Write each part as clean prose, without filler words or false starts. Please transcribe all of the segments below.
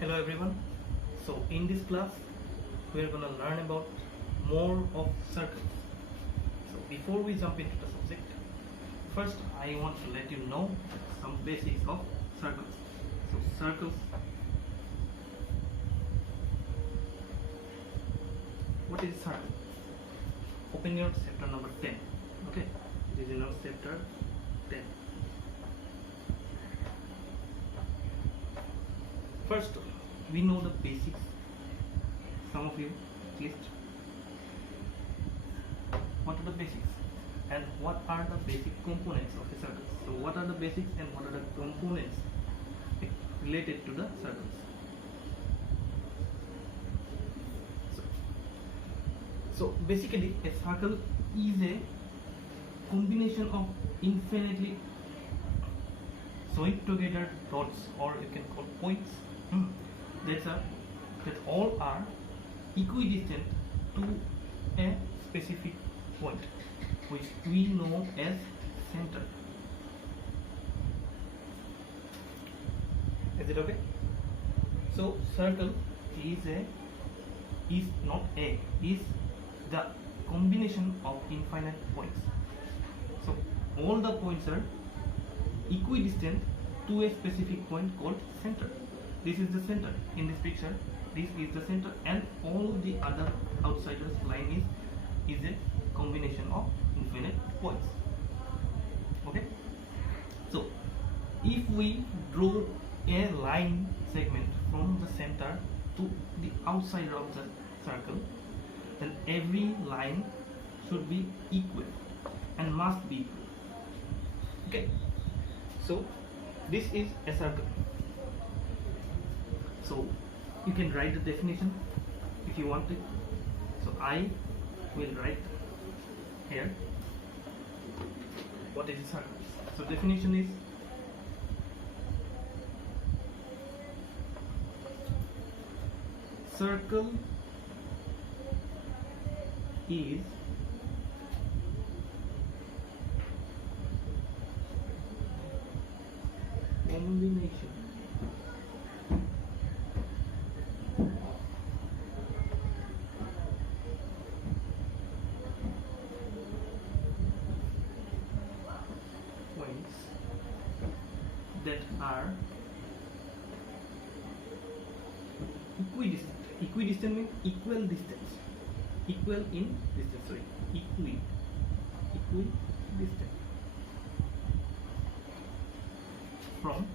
Hello everyone. So in this class we are going to learn about more of circles. So before we jump into the subject, first I want to let you know some basics of circles. So circles, what is circle? Open your chapter number 10. Okay, this is your chapter 10. First, we know the basics. Some of you at least. What are the basics? And what are the basic components of a circle? So what are the basics and what are the components related to the circles? So basically a circle is a combination of infinitely joined together dots, or you can call points, that all are equidistant to a specific point, which we know as center. Is it okay? So circle is the combination of infinite points. So all the points are equidistant to a specific point called center. This is the center in this picture. This is the center, and all the other outsiders line is a combination of infinite points. Okay. So if we draw a line segment from the center to the outsider of the circle, then every line should be equal and must be equal. Okay. So this is a circle. So you can write the definition if you want it. So I will write here what is a circle. So definition is circle is combination points that are equidistant means equal distance, equal in distance, sorry, equidistant from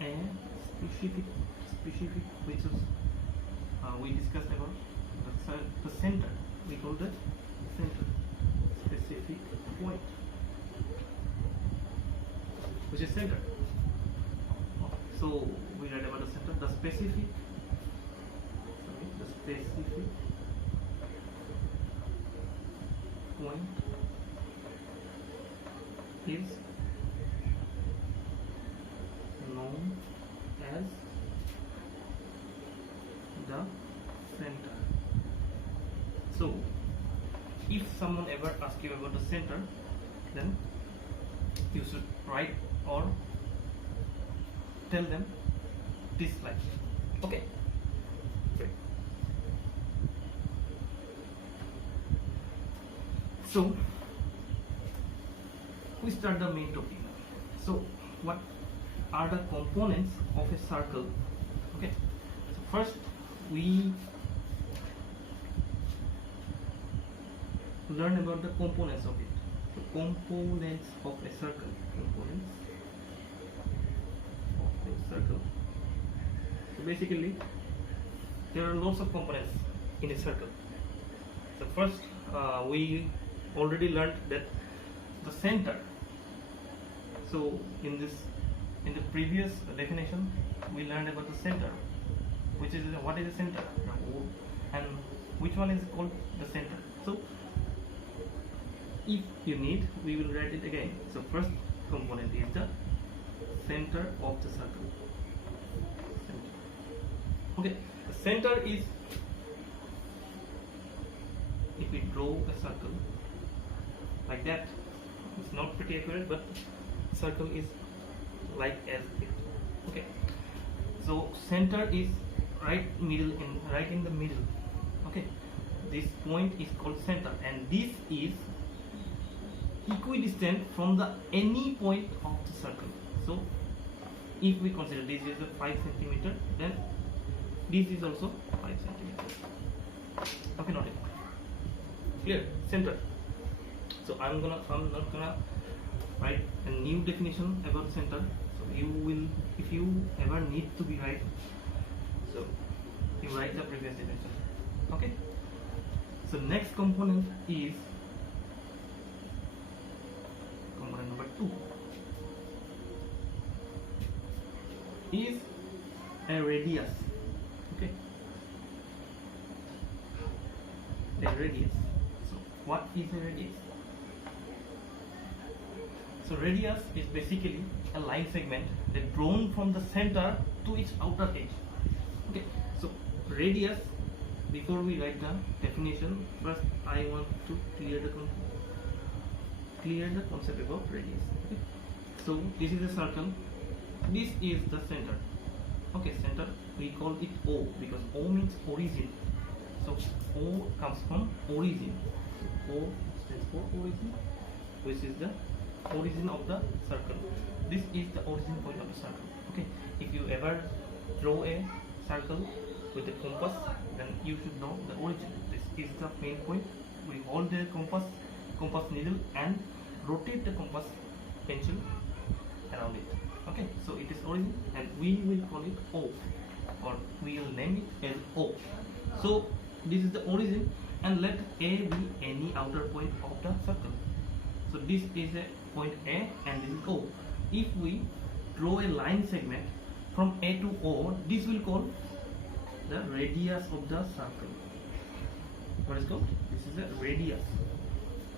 a specific which is we discussed about the center. We call that center, specific point, which is center. So we read about the center. The specific point is known as the center. So if someone ever asks you about the center, then you should write or tell them this line. Okay. Great. So we start the main topic. So what are the components of a circle? Okay. So first we learn about the components of it. The components of a circle. Components of a circle. So basically there are lots of components in a circle. So first we already learned that the center. So in the previous definition we learned about the center, which is what is the center and which one is called the center. So if you need, we will write it again. So first component is the center of the circle. Center. Okay, the center is, if we draw a circle like that, it's not pretty accurate, but circle is like as it. Okay, so center is right in the middle. Okay, this point is called center, and this is equidistant from the any point of the circle. So if we consider this is a 5 centimeter, then this is also 5 centimeters. Okay, not it. Clear? Center. So I'm not gonna write a new definition about center. So you will, if you ever need to be right, so you write the previous definition. Okay. So next component is component number 2. Is a radius. Okay, a radius. So what is a radius? So radius is basically a line segment that drawn from the center to its outer edge. Okay, so radius, before we write the definition, first I want to clear the concept about radius. Okay, so this is a circle. This is the center. Okay, center, we call it O because O means origin. So O comes from origin. So O stands for origin, which is the origin of the circle. This is the origin point of the circle. Okay, if you ever draw a circle with the compass, then you should know the origin. This is the main point. We hold the compass needle and rotate the compass pencil around it. Okay, so it is origin, and we will call it O, or we will name it as O. So this is the origin, and let A be any outer point of the circle. So this is a point A, and this is O. If we draw a line segment from A to O, this will call the radius of the circle. What is called? This is a radius,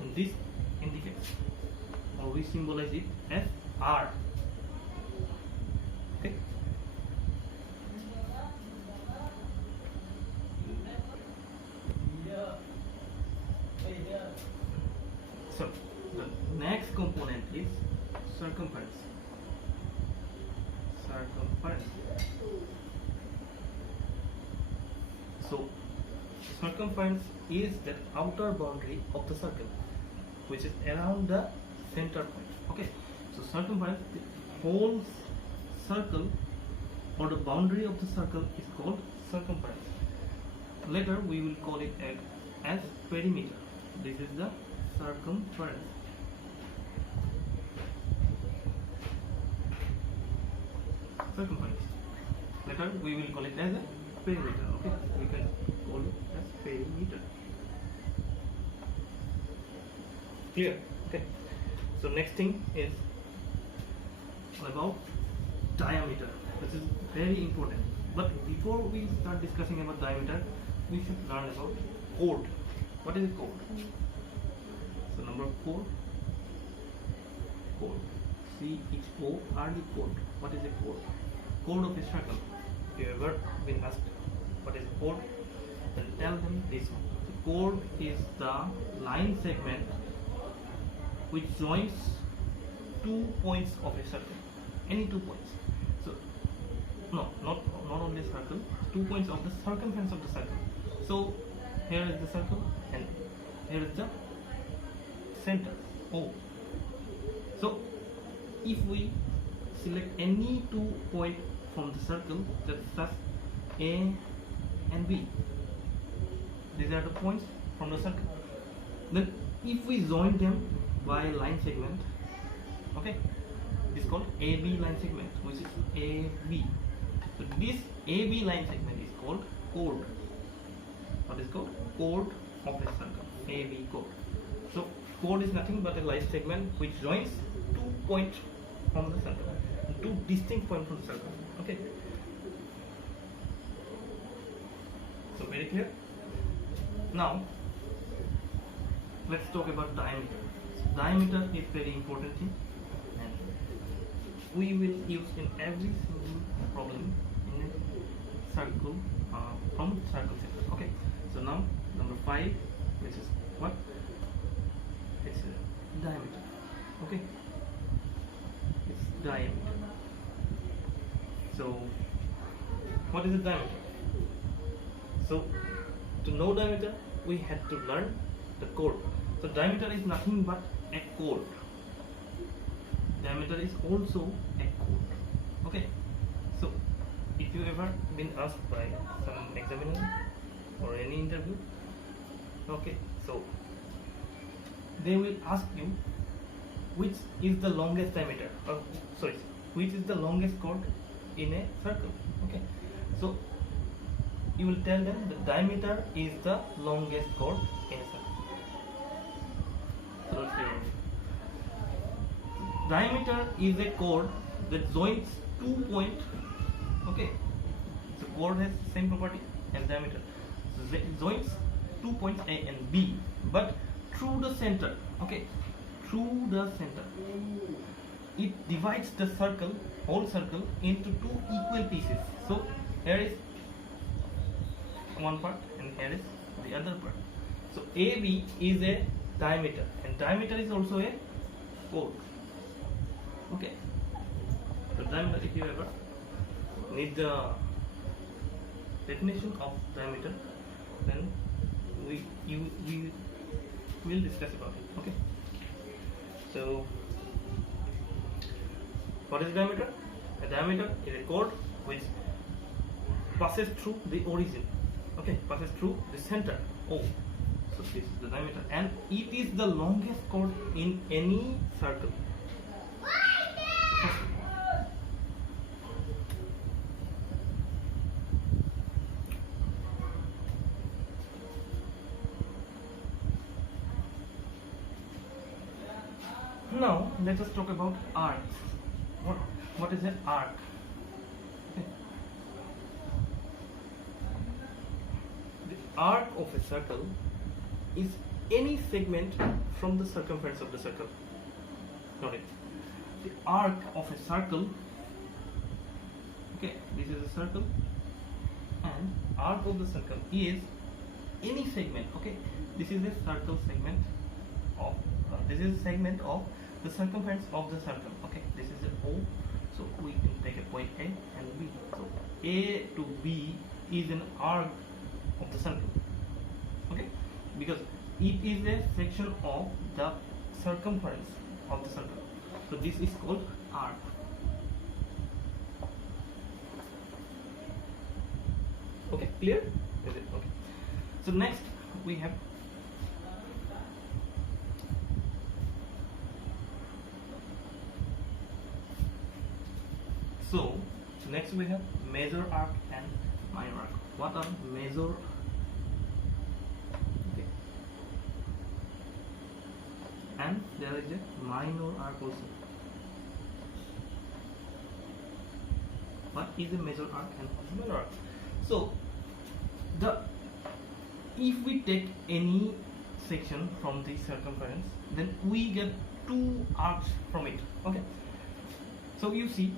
and this indicates, or we symbolize it as R. Okay. So the next component is circumference. So circumference is the outer boundary of the circle, which is around the center point. Okay, so circumference, the whole circle or the boundary of the circle is called circumference. Later we will call it as perimeter. This is the circumference. Later we will call it as a perimeter. Okay, we can call it as perimeter. Clear? Okay. So next thing is about diameter, which is very important. But before we start discussing about diameter, we should learn about chord. What is a chord? So number 4, chord. C-H-O-R-D, chord. What is a chord? Chord of a circle. If you ever been asked what is a chord, then tell them this one. The chord is the line segment which joins 2 points of a circle. Any 2 points. So no, not only a circle, 2 points of the circumference of the circle. So here is the circle, and here is the center, O. So if we select any 2 points from the circle, that's thus A and B. These are the points from the circle. Then if we join them by a line segment, okay, this is called AB line segment, which is AB. So this AB line segment is called chord. What is called? Chord of a circle. AB chord. So chord is nothing but a line segment which joins 2 points from the circle, 2 distinct points from the circle. Okay. So very clear. Now let's talk about diameter. So, diameter is very important thing, and we will use in every single problem in a circle from circle center. Okay. So now number 5, which is what? It's diameter. Okay. It's diameter. So what is the diameter? So to know diameter, we had to learn the chord. So diameter is nothing but a chord. Diameter is also a chord. Okay. So if you ever been asked by some examiner or any interview, okay, so they will ask you which is the longest diameter, sorry, which is the longest chord in a circle. Okay, so you will tell them the diameter is the longest chord in a circle. So let's see. Diameter is a chord that joins 2 points. Okay, so chord has the same property as diameter. So it joins 2 points A and B, but through the center. Okay, through the center, it divides the circle, whole circle, into 2 equal pieces. So here is one part and here is the other part. So AB is a diameter, and diameter is also a chord. Okay, so diameter, if you ever need the definition of diameter, then we will discuss about it. Okay, so what is diameter? A diameter is a chord which passes through the origin. Okay, passes through the center O. So this is the diameter, and it is the longest chord in any circle. Now let us talk about arcs. What is an arc? Okay. The arc of a circle is any segment from the circumference of the circle. Got it? The arc of a circle. Okay, this is a circle, and arc of the circle is any segment. Okay, this is a circle segment of. This is a segment of the circumference of the circle. Okay, this is an O, so we can take a point A and B. So A to B is an arc of the circle. Okay, because it is a section of the circumference of the circle. So this is called arc. Okay, clear? Is it? Okay. So next we have major arc and minor arc. What are major? Okay. And there is a minor arc also. What is a major arc and minor arc? So if we take any section from the circumference, then we get 2 arcs from it. Okay. So you see,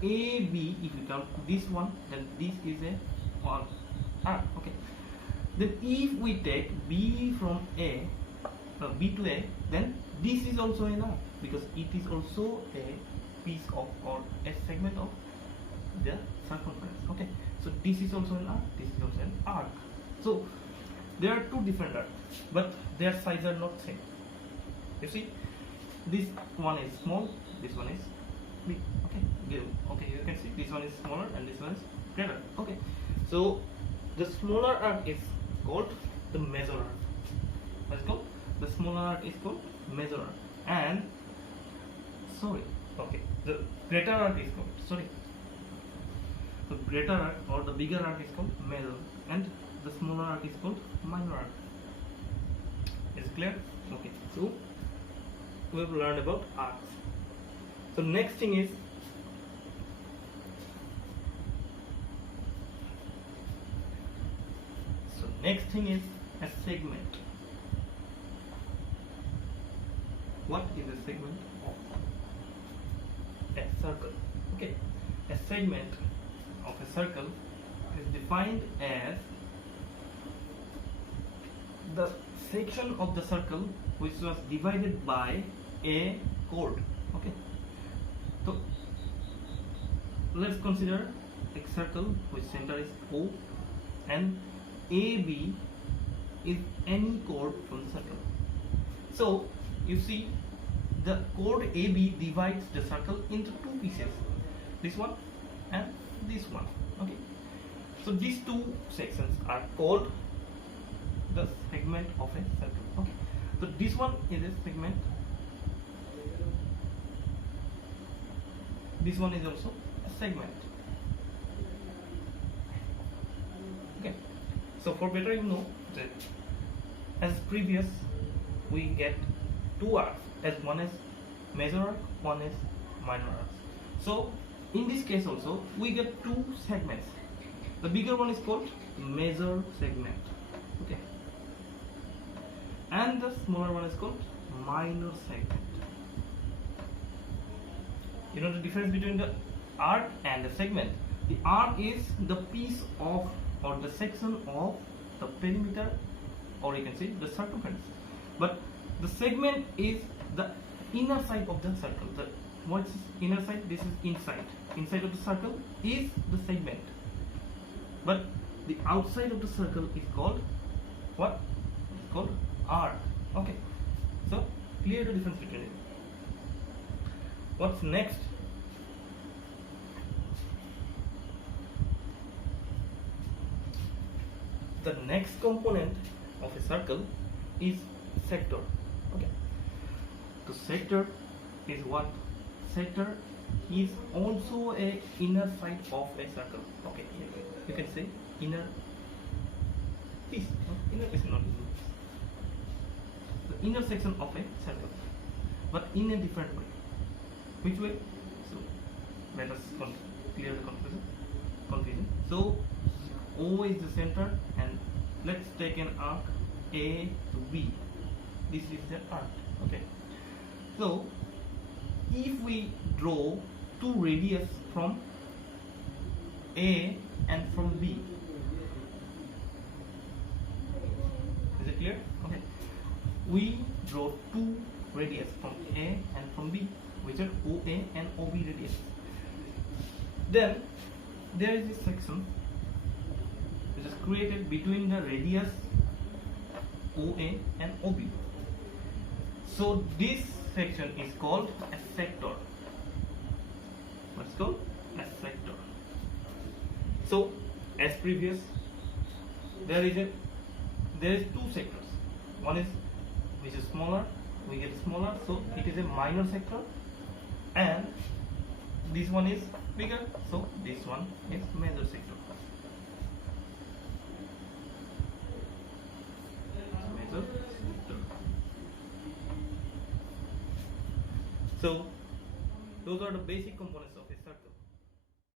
AB, if we count this one, then this is a arc. Okay. Then if we take B from A, B to A, then this is also an arc, because it is also a piece of, or a segment of the circumference. Okay. So this is also an arc, this is also an arc. So there are 2 different arcs, but their size are not same. You see, this one is small, this one is big. Okay, okay, you can see this one is smaller and this one is greater. Okay, so the smaller arc is called the major arc. What's called? The smaller arc is called major arc, and the greater arc is called the greater arc or the bigger arc is called major, and the smaller arc is called minor arc. Is it clear? Okay, so we have learned about arcs. So next thing is a segment. What is a segment of a circle? Okay, a segment of a circle is defined as the section of the circle which was divided by a chord. Okay, so let's consider a circle which center is O and AB is any chord from the circle. So you see the chord AB divides the circle into two pieces, this one and this one. Okay, so these two sections are called the segment of a circle. Okay, so this one is a segment, this one is also a segment. Okay, so for better you know that as previous we get two arcs, as one is major arc, one is minor arc. So in this case also we get two segments. The bigger one is called major segment, okay, and the smaller one is called minor segment. You know the difference between the arc and the segment. The arc is the piece of or the section of the perimeter, or you can say the circumference, but the segment is the inner side of the circle. What's inner side? This is inside. Inside of the circle is the segment, but the outside of the circle is called what? It's called arc. Okay, so clear the difference between it. What's next? The next component of a circle is sector. Okay, the sector is what? Sector is also a inner side of a circle. Okay, you can say inner piece. Inner piece, not the inner section of a circle, but in a different way. Which way? So let us clear the confusion. So O is the center, and let's take an arc A to B. This is the arc. Okay, so if we draw two radius from A and from B, is it clear? Okay, we draw two radius from A and from B, which are OA and OB radius. Then there is this section which is created between the radius OA and OB. So this section is called a sector. What's called a sector? So as previous, there is two sectors. One is which is smaller, we get smaller, so it is a minor sector, and this one is bigger, so this one is major sector. Major sector. So those are the basic components of a circle.